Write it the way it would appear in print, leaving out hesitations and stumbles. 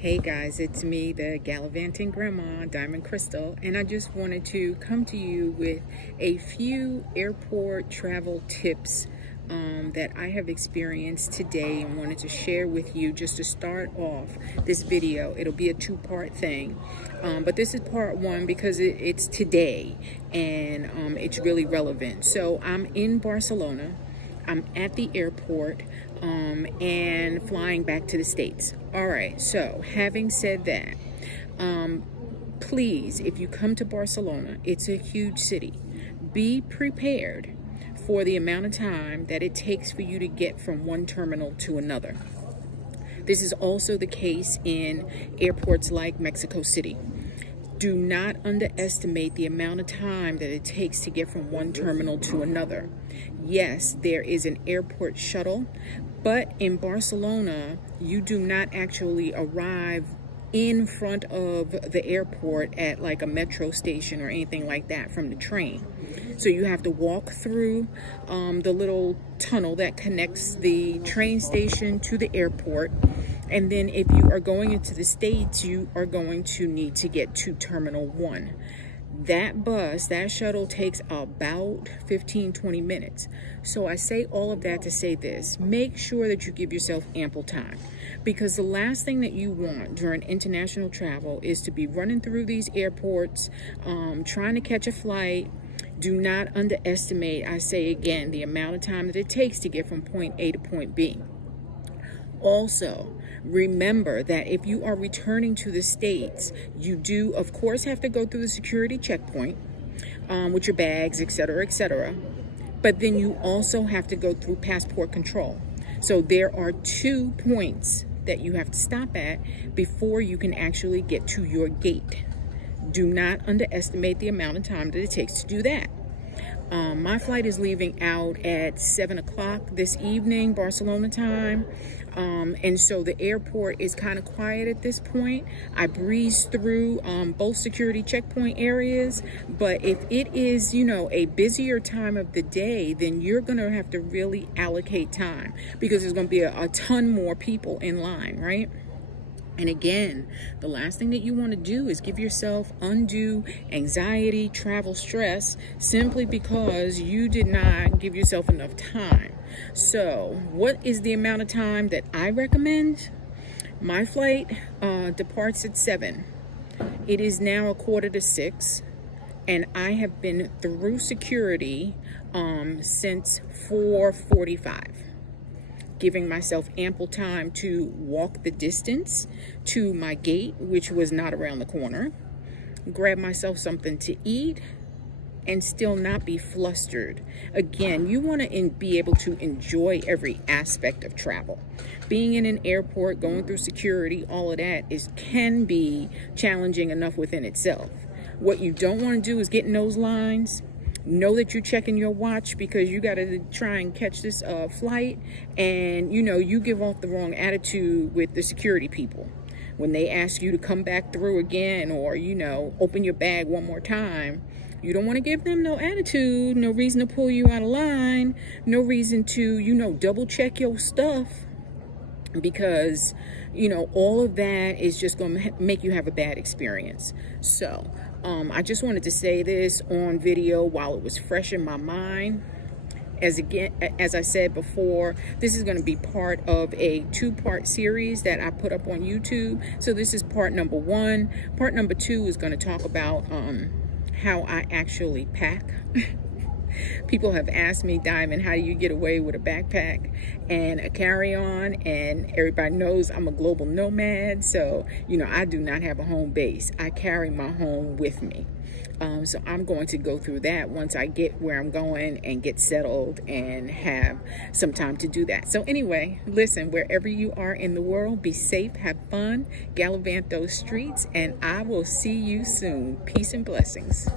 Hey guys, it's me, the Gallivanting Grandma, Diamond Crystal, and I just wanted to come to you with a few airport travel tips that I have experienced today and wanted to share with you just to start off this video. It'll be a two-part thing, but this is part one because it's today and it's really relevant. So I'm in Barcelona. I'm at the airport and flying back to the States. All right, so having said that, please, if you come to Barcelona, it's a huge city. Be prepared for the amount of time that it takes for you to get from one terminal to another. This is also the case in airports like Mexico City. Do not underestimate the amount of time that it takes to get from one terminal to another. Yes, there is an airport shuttle, but in Barcelona, you do not actually arrive in front of the airport at like a metro station or anything like that from the train. So you have to walk through the little tunnel that connects the train station to the airport. And then if you are going into the States, you are going to need to get to Terminal 1. That shuttle takes about 15-20 minutes. So I say all of that to say this: make sure that you give yourself ample time, because the last thing that you want during international travel is to be running through these airports, trying to catch a flight. Do not underestimate, I say again, the amount of time that it takes to get from point A to point B. Also, remember that if you are returning to the States, you do, of course, have to go through the security checkpoint with your bags, etc., etc. But then you also have to go through passport control. So there are 2 points that you have to stop at before you can actually get to your gate. Do not underestimate the amount of time that it takes to do that. My flight is leaving out at 7 o'clock this evening, Barcelona time. And so the airport is kind of quiet at this point. I breezed through both security checkpoint areas. But if it is, a busier time of the day, then you're going to have to really allocate time, because there's going to be a ton more people in line, right? And again, the last thing that you want to do is give yourself undue anxiety, travel stress, simply because you did not give yourself enough time. So what is the amount of time that I recommend? My flight departs at 7. It is now 5:45, and I have been through security since 4:45. Giving myself ample time to walk the distance to my gate, which was not around the corner, grab myself something to eat, and still not be flustered. Again, you want to be able to enjoy every aspect of travel. Being in an airport, going through security, all of that can be challenging enough within itself. What you don't want to do is get in those lines. Know that you're checking your watch, because you got to try and catch this flight, and you give off the wrong attitude with the security people when they ask you to come back through again, or open your bag one more time. You don't want to give them no attitude, no reason to pull you out of line, no reason to double check your stuff, because all of that is just going to make you have a bad experience. So I just wanted to say this on video while it was fresh in my mind. As I said before, this is going to be part of a 2-part series that I put up on YouTube. So this is part number 1. Part number 2 is going to talk about how I actually pack. People have asked me, Diamond, how do you get away with a backpack and a carry-on? And everybody knows I'm a global nomad, so I do not have a home base. I carry my home with me. So I'm going to go through that once I get where I'm going and get settled and have some time to do that. So anyway, listen, wherever you are in the world, be safe, have fun, gallivant those streets, and I will see you soon. Peace and blessings.